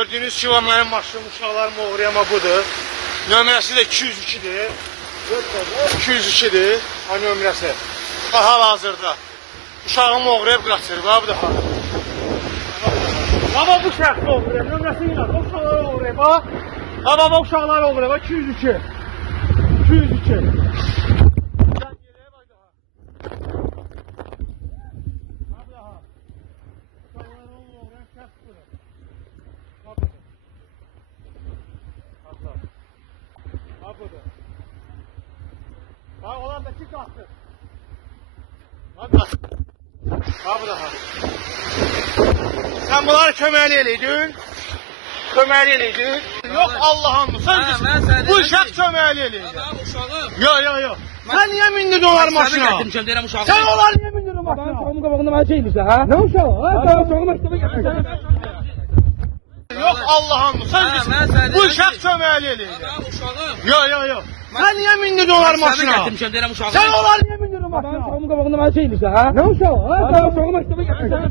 Gördüğünüz gibi benim maşınım uşaqlarım oğru ama budur. Nömrəsi də 202'dir. 202'dir. Ha nömrəsi. Hal-hazırda. Uşağım oğrayıb qaçır. Bax bu da hal. Baba bu şəxs oğrayıb. Nömrəsini yaz. Uşaqlar oğrayıb. Baba uşaqlar oğrayıb. 202. 202. Ha olan da çık attı. Hadi. Ha bu daha. Sen bunları köməkli eləydin. Köməkli eləydin. Yok Allah'ım. Sen bu şəxs köməkli eləydi. Yo. Sen niye mindin onları maşına? Sen onları niye mindin maşına? Ben uşağımın qabağında mənə şey edirsən, ha? Nə uşağı? Ben uşağımı məktəbə gətirsən. Yok Allah'ım. Sen bu şəxs köməkli eləydi. Yo. Sen niye mindin onları maşına? Sen onları niye mindin maşına? Ben uşağımın qabağında mənə şey edirsən, ha? Nə uşağı? Ben uşağımı məktəbə gətirsən.